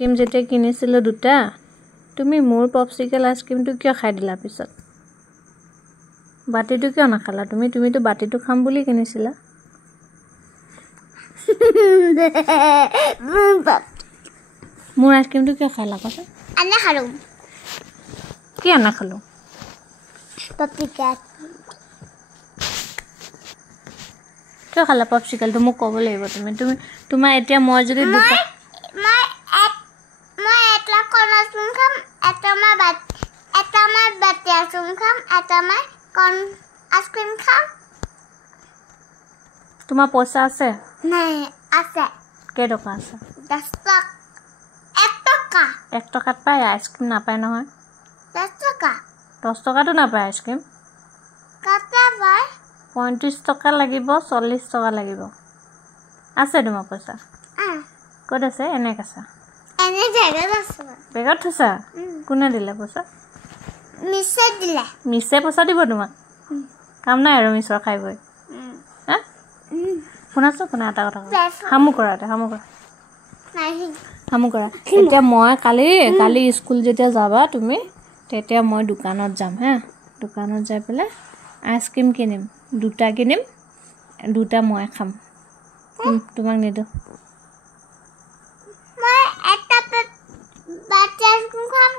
ice cream যেতিয়া কিনিছিলো দুটা তুমি মোৰ পপসিকল আইসক্ৰীমটো কিয় খাই দিলা পিছত বাটিটো কিয় নাখালা তুমিতো বাটিটো খাম বুলি কিনিছিলা মোৰ আইসক্ৰীমটো কিয় খালা কথা আনা খালো কি আনা খালো পপসিকল কিয় খালা পপসিকলটো মোক ক'ব লাগিব তুমি তোমাৰ এতিয়া মই যদি মই এটা কণ আইসক্ৰীম খাম এটা মই বাটি আইসক্ৰীম খাম এটা মই কণ আইসক্ৰীম খাম তোমাৰ পইচা আছে নাই আছে কেই টকা আছে 10 টকা 1 টকা 1 টকাত পায় আইসক্ৰীম নাপায় নহয় 10 টকা 10 টকাটো নাপায় আইসক্ৰীম কটা পায় 35 টকা লাগিব 40 টকা লাগিব আছে তোমাৰ পইচা ক'ত আছে এনে কাছা এনে জায়গা আছে বেগত থৈছা কোনে দিলে পইচা মিছে পইচা দিব তোমাক কাম নাই আৰু মিছৰ খাইবই হা শুনাছো কোনে এটা কথা হামু কৰা এতিয়া মই কালি স্কুল যেতিয়া যাবা তুমি তেতিয়া মই দোকানত যাম হা দোকানত যাই পেলাই আইসক্ৰীম কিনিম দুটা কিনিম দুটা মই খাম তোমাক নিদো মই এটা বাটি আইসক্ৰীম খাম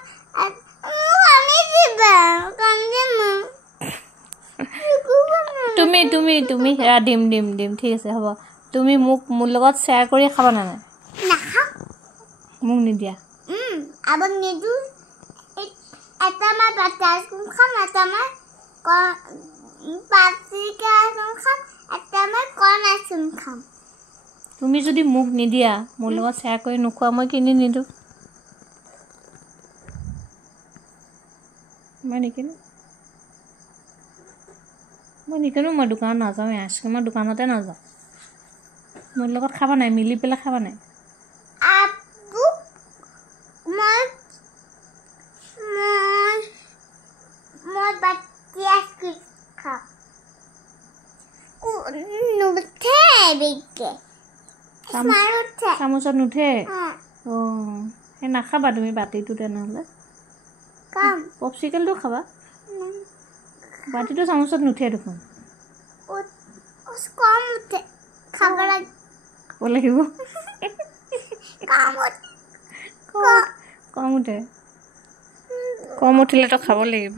আমি দিবা তুমি হেৰা দিম ঠিক আছে হ'ব তুমি মোৰ লগত শ্বেয়াৰ কৰি খাবা না নাখাও মোক নিদিয়া আবাৰ নিদু এটা মই বাটি আইসক্ৰীম খাম এটা মই পপসিকল আইসক্ৰীম খাম এটা মই কণ আইসক্ৰীম খাম তুমি যদি মোক নিদিয়া মোৰ লগত শ্বেয়াৰ কৰি নোখোৱা মই কিনি নিদো মই নিকিনো মই দোকানত নাযাওঁ আইসক্ৰীমৰ দোকানতে নাযাওঁ মোৰ লগত খাবা নাই মিলি পেলাই খাবা নাই আবু মই বাটি আইসক্ৰীম খাম নুঠে বেগে চামুচত নুঠে সেই নাখাবা তুমি বাতিটো তেনেহ'লে পপসিকলটো খাবা বাতিটো চামুচত নুঠে দেখোন কম উঠে খাব লাগিব কম উঠিলেতো খাব লাগিব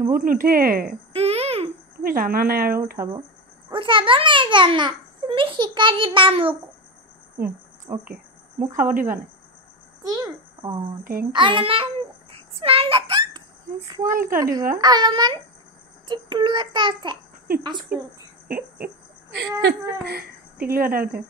বহুত নুঠে তুমি জানা নাই আৰু উঠাব নাই জানা তুমি শিকাই দিবা মোক অ'কে মোক খাব দিবা নাই থেংক ইউ অলপমান স্মাইল এটা দিবা অলপমান টিকলু এটা আছে টিকলু এটা উঠে